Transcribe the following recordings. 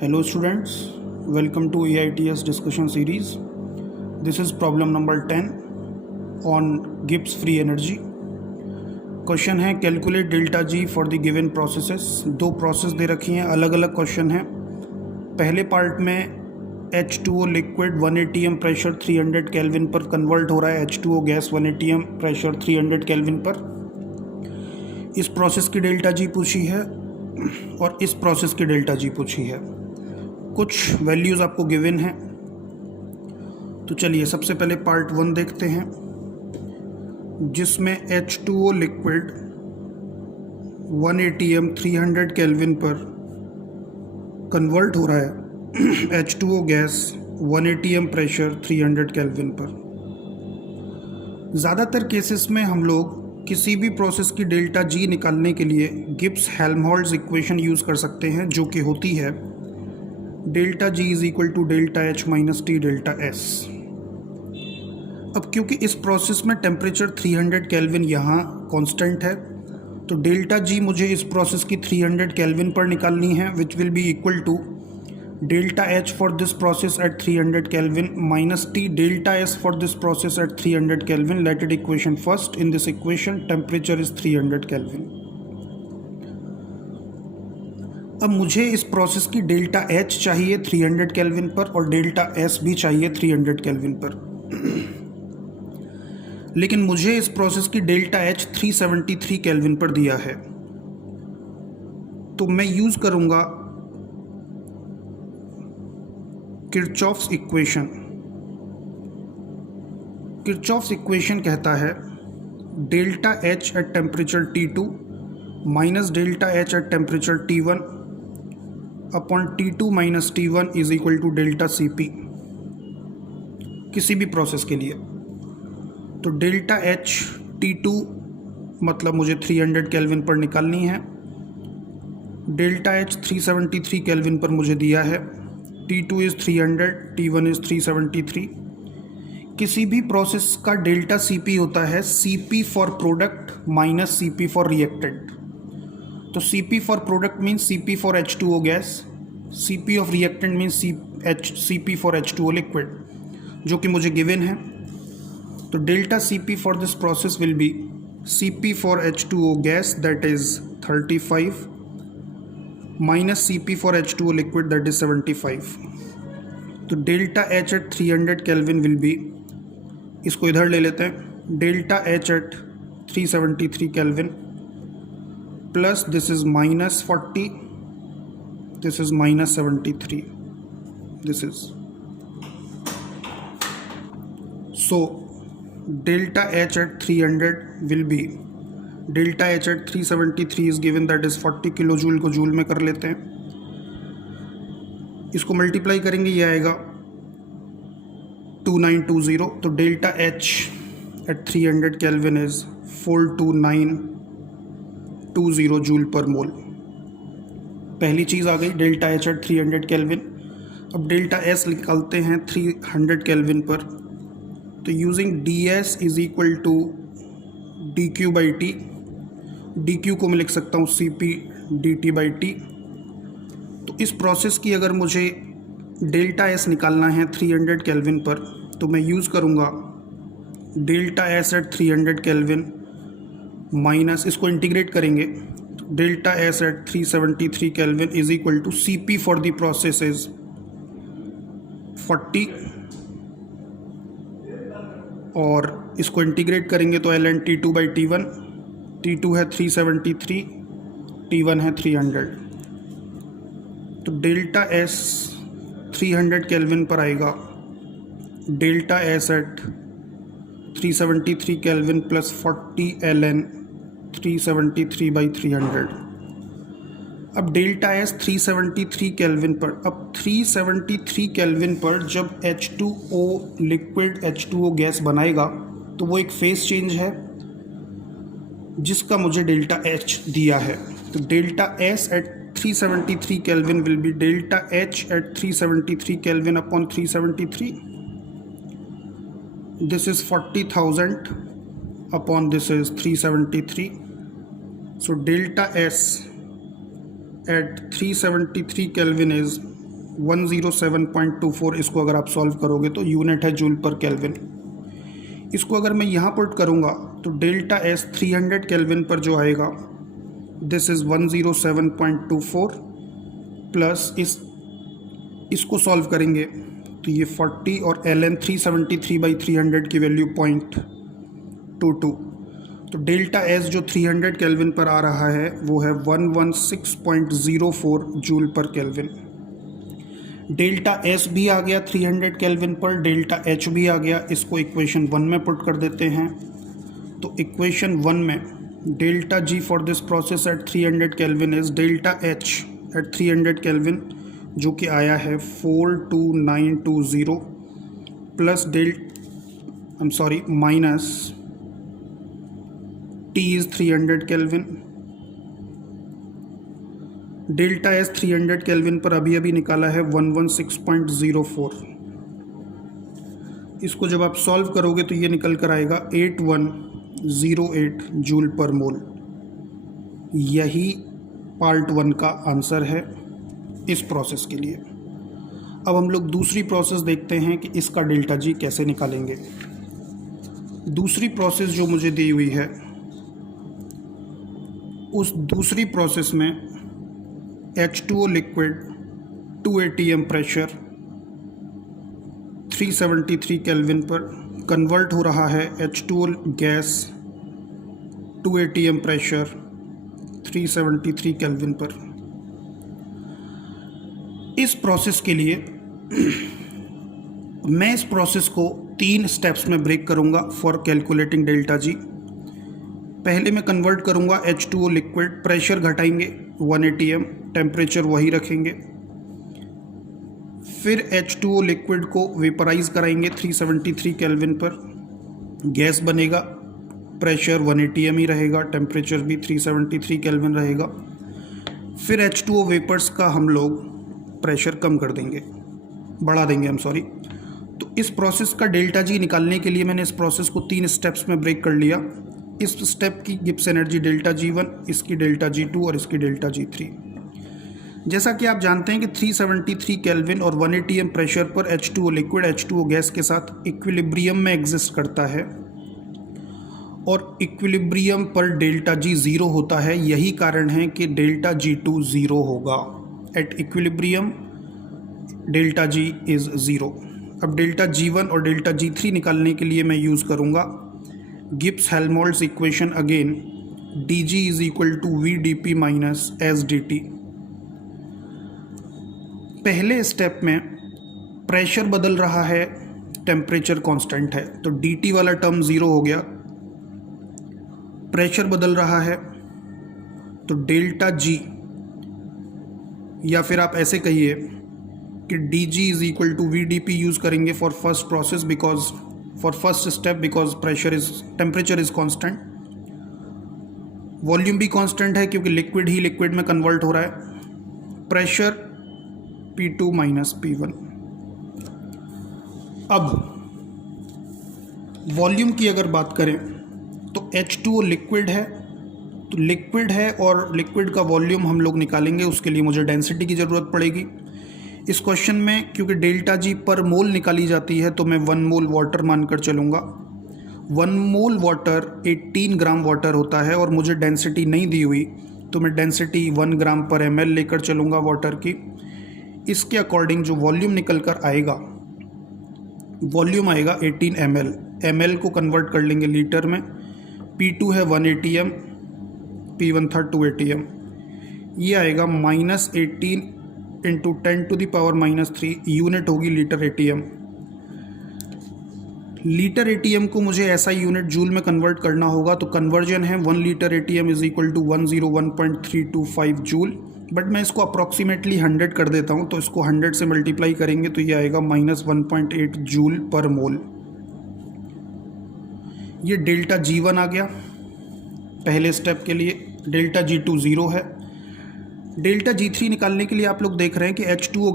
Hello students, welcome to AITS discussion series. This is problem number 10 on Gibbs free energy. Question है calculate delta G for the given processes. दो process दे रखी हैं, अलग अलग question हैं। पहले पार्ट में H2O liquid 1 atm pressure 300 kelvin पर कन्वर्ट हो रहा है, H2O gas 1 atm pressure 300 kelvin पर। इस प्रोसेस की डेल्टा जी पूछी है और इस प्रोसेस की डेल्टा जी पूछी है। कुछ वैल्यूज़ आपको गिवन हैं, तो चलिए सबसे पहले पार्ट 1 देखते हैं, जिसमें H2O लिक्विड 1 atm 300 केल्विन पर कन्वर्ट हो रहा है H2O gas 1 atm pressure 300 kelvin पर। ज़्यादातर केसेस में हम लोग किसी भी प्रोसेस की डेल्टा जी निकालने के लिए गिब्स हेल्महोल्ट्ज़ इक्वेशन यूज़ कर सकते हैं, जो कि होती है delta G is equal to delta H minus T delta S. अब क्योंकि इस प्रोसेस में टेम्परेचर 300 केल्विन यहाँ कांस्टेंट है, तो डेल्टा जी मुझे इस प्रोसेस की 300 केल्विन पर निकालनी है, which will be equal to delta H for this process at 300 kelvin minus T delta S for this process at 300 kelvin. Let it equation first. In this equation temperature is 300 kelvin. अब मुझे इस process की delta H चाहिए 300 kelvin पर और delta S भी चाहिए 300 kelvin पर, लेकिन मुझे इस प्रोसेस की डेल्टा एच 373 केल्विन पर दिया है। तो मैं यूज करूंगा किरचॉफ्स इक्वेशन। किरचॉफ्स इक्वेशन कहता है delta H at temperature T2 minus delta H at temperature T1 upon T2 minus T1 is equal to delta CP किसी भी प्रोसेस के लिए। तो डेल्टा एच T2 मतलब मुझे 300 केल्विन पर निकालनी है, डेल्टा एच 373 केल्विन पर मुझे दिया है, T2 इज़ 300, T1 इज़ 373। किसी भी प्रोसेस का डेल्टा CP होता है CP for product minus CP for reactant. तो CP for product means CP for H2O gas, CP of reactant means CP for H2O liquid, जो कि मुझे गिवन है। तो delta CP for this process will be CP for H2O gas that is 35 minus CP for H2O liquid that is 75। तो delta H at 300 kelvin will be, इसको इधर ले लेते हैं, delta H at 373 kelvin plus this is minus 40, this is minus 73, this is so delta H at 300 will be, delta H at 373 is given that is 40 kilo joule को joule में कर लेते हैं, इसको मल्टीप्लाई करेंगे, ये आएगा 2920। तो delta H at 300 kelvin is 42920 joule per mole. पहली चीज़ आ गई डेल्टा H एट 300 केल्विन। अब डेल्टा S निकालते हैं 300 केल्विन पर, तो using ds is equal to dq by T, dq को मैं लिख सकता हूँ CP dt बाई टी। तो इस प्रोसेस की अगर मुझे डेल्टा S निकालना है 300 केल्विन पर, तो मैं यूज़ करूँगा delta S at 300 kelvin minus, इसको इंटीग्रेट करेंगे, delta S at 373 kelvin is equal to CP for the process is 40 और इसको इंटीग्रेट करेंगे तो ln T2 by T1, T2 है 373, T1 है 300। तो डेल्टा S 300 केल्विन पर आएगा delta S at 373 kelvin plus 40 ln 373 by 300। अब डेल्टा S 373 केल्विन पर, अब 373 केल्विन पर जब H2O लिक्विड H2O गैस बनाएगा तो वो एक फेस चेंज है जिसका मुझे डेल्टा H दिया है। तो delta S at 373 kelvin will be delta H at 373 kelvin upon 373, this is 40,000 upon this is 373। So delta S at 373 Kelvin is 107.24, इसको अगर आप सॉल्व करोगे तो यूनिट है जूल पर केल्विन। इसको अगर मैं यहाँ पुट करूँगा तो डेल्टा एस 300 केल्विन पर जो आएगा, दिस इज़ 107.24 प्लस इसको सॉल्व करेंगे तो ये 40 और एल एन 373/300 की वैल्यू 0.22। तो डेल्टा एस जो 300 केल्विन पर आ रहा है वो है 116.04 जूल पर केल्विन। डेल्टा एस भी आ गया 300 केल्विन पर, डेल्टा एच भी आ गया। इसको इक्वेशन 1 में पुट कर देते हैं। तो इक्वेशन 1 में delta G for this process at 300 kelvin is delta H at 300 kelvin, जो कि आया है 42920 plus minus T is 300 kelvin. Delta S 300 kelvin पर अभी निकाला है 116.04। इसको जब आप सॉल्व करोगे तो ये निकल कर आएगा 8108 जूल पर मोल। यही पार्ट 1 का आंसर है इस प्रोसेस के लिए। अब हम लोग दूसरी प्रोसेस देखते हैं कि इसका डेल्टा जी कैसे निकालेंगे। दूसरी प्रोसेस जो मुझे दी हुई है, उस दूसरी प्रोसेस में H2O liquid 2 atm pressure 373 kelvin पर कन्वर्ट हो रहा है H2O gas 2 atm pressure 373 kelvin पर। इस प्रोसेस के लिए मैं इस प्रोसेस को 3 स्टेप्स में ब्रेक करूंगा फॉर कैलकुलेटिंग डेल्टा जी। पहले मैं कन्वर्ट करूंगा H2O लिक्विड, प्रेशर घटाएंगे 1 atm, टेम्परेचर वही रखेंगे। फिर H2O लिक्विड को वेपराइज कराएंगे 373 केल्विन पर, गैस बनेगा, प्रेशर 1 atm ही रहेगा, टेम्परेचर भी 373 केल्विन रहेगा। फिर H2O वेपर्स का हम लोग प्रेशर कम कर देंगे, बढ़ा देंगे तो इस प्रोसेस का डेल्टा जी निकालने के लिए मैंने इस प्रोसेस को 3 स्टेप्स में ब्रेक कर लिया। इस स्टेप की गिब्स एनर्जी डेल्टा G1, इसकी डेल्टा G2 और इसकी डेल्टा G3। जैसा कि आप जानते हैं कि 373 केल्विन और 1 atm प्रेशर पर H2O लिक्विड H2O गैस के साथ इक्विलिब्रियम में एग्जिस्ट करता है और इक्विलिब्रियम पर डेल्टा G 0 होता है। यही कारण है कि डेल्टा G2 0 होगा। At equilibrium delta G is 0। अब डेल्टा G1 और डेल्टा G3 निकालने के लिए मैं यूज़ करूँगा Gibbs Helmholtz equation again, dg is equal to vdp minus sdt। पहले स्टेप में प्रेशर बदल रहा है, टेम्परेचर कांस्टेंट है, तो dt वाला टर्म 0 हो गया। प्रेशर बदल रहा है तो डेल्टा G, या फिर आप ऐसे कहिए कि dg is equal to vdp use करेंगे for first process for first step because temperature is constant, volume भी कांस्टेंट है क्योंकि लिक्विड ही लिक्विड में कन्वर्ट हो रहा है। Pressure P2 minus P1। अब वॉल्यूम की अगर बात करें तो H2O लिक्विड है, तो लिक्विड है और लिक्विड का वॉल्यूम हम लोग निकालेंगे। उसके लिए मुझे डेंसिटी की ज़रूरत पड़ेगी। इस क्वेश्चन में क्योंकि डेल्टा जी पर मोल निकाली जाती है तो मैं 1 मोल वाटर मानकर चलूँगा। 1 मोल वाटर 18 ग्राम वाटर होता है और मुझे डेंसिटी नहीं दी हुई तो मैं डेंसिटी 1 ग्राम पर ml लेकर चलूँगा वाटर की। इसके अकॉर्डिंग जो वॉल्यूम निकल कर आएगा, वॉल्यूम आएगा 18 ml। ml को कन्वर्ट कर लेंगे लीटर में। P2 है 1 atm, P1 था 2 atm। ये आएगा -18 इंटू 10⁻³ यूनिट होगी लीटर एटीएम। लीटर एटीएम को मुझे ऐसा यूनिट जूल में कन्वर्ट करना होगा, तो कन्वर्जन है 1 litre ATM is equal to 101.325 joule. But मैं इसको अप्रॉक्सीमेटली 100 कर देता हूँ, तो इसको 100 से मल्टीप्लाई करेंगे तो ये आएगा -1.8 जूल पर मोल। ये डेल्टा G1 आ गया पहले स्टेप के लिए। डेल्टा G2 0 है। डेल्टा G3 निकालने के लिए आप लोग देख रहे हैं कि H2O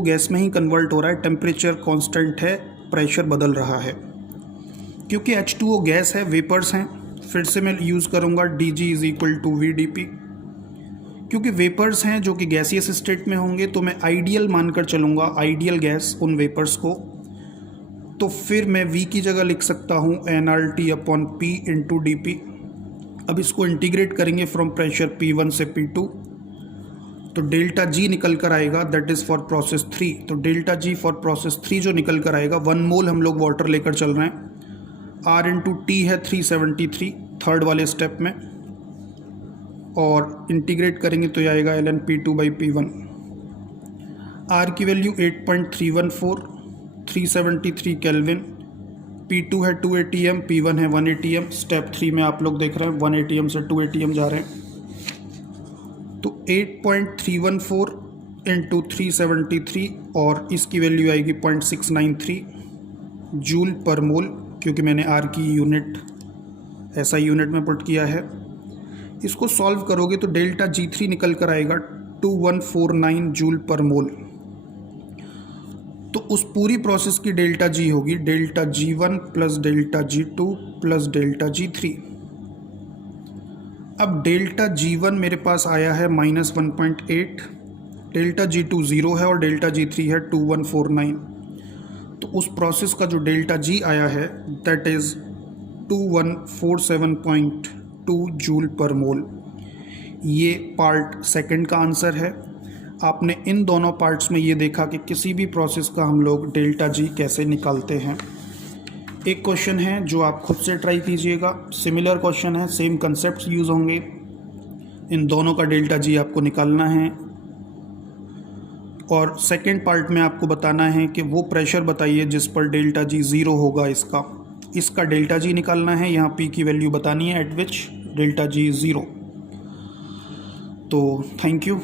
गैस में ही कन्वर्ट हो रहा है, टेम्परेचर कांस्टेंट है, प्रेशर बदल रहा है। क्योंकि H2O गैस है, वेपर्स हैं, फिर से मैं यूज़ करूँगा dg is equal to vdp। क्योंकि वेपर्स हैं जो कि गैसियस स्टेट में होंगे, तो मैं आइडियल मानकर चलूँगा, आइडियल गैस उन वेपर्स को। तो फिर मैं V की जगह लिख सकता हूँ nRT/P इंटू dP। अब इसको इंटीग्रेट करेंगे फ्रॉम प्रेशर P1 से P2, तो डेल्टा G निकल कर आएगा, दैट इज़ फॉर प्रोसेस 3। तो डेल्टा G फॉर प्रोसेस 3 जो निकल कर आएगा, 1 मोल हम लोग वाटर लेकर चल रहे हैं, R इंटू टी है 373 थर्ड वाले स्टेप में, और इंटीग्रेट करेंगे तो ये आएगा ln P2/P1। R की वैल्यू 8.314, 373 केल्विन, P2 है 2 ATM, P1 है 1 ATM। स्टेप 3 में आप लोग देख रहे हैं 1 ATM से 2 ATM जा रहे हैं, तो 8.314 इंटू 373 और इसकी वैल्यू आएगी 0.693 जूल पर मोल, क्योंकि मैंने आर की यूनिट ऐसा यूनिट में पुट किया है। इसको सॉल्व करोगे तो डेल्टा G3 निकल कर आएगा 2149 जूल पर मोल। तो उस पूरी प्रोसेस की डेल्टा G होगी delta G1 plus delta G2 plus delta G3। अब डेल्टा G1 मेरे पास आया है -1.8, डेल्टा G2 0 है और डेल्टा G3 है 2149। तो उस प्रोसेस का जो डेल्टा G आया है दैट इज़ 2147.2 जूल पर मोल। ये पार्ट सेकंड का आंसर है। आपने इन दोनों पार्ट्स में ये देखा कि किसी भी प्रोसेस का हम लोग डेल्टा G कैसे निकालते हैं। एक क्वेश्चन है जो आप खुद से ट्राई कीजिएगा, सिमिलर क्वेश्चन है, सेम कंसेप्ट यूज़ होंगे। इन दोनों का डेल्टा G आपको निकालना है और सेकंड पार्ट में आपको बताना है कि वो प्रेशर बताइए जिस पर डेल्टा G 0 होगा। इसका डेल्टा G निकालना है, यहाँ P की वैल्यू बतानी है एट विच डेल्टा G 0। तो थैंक यू।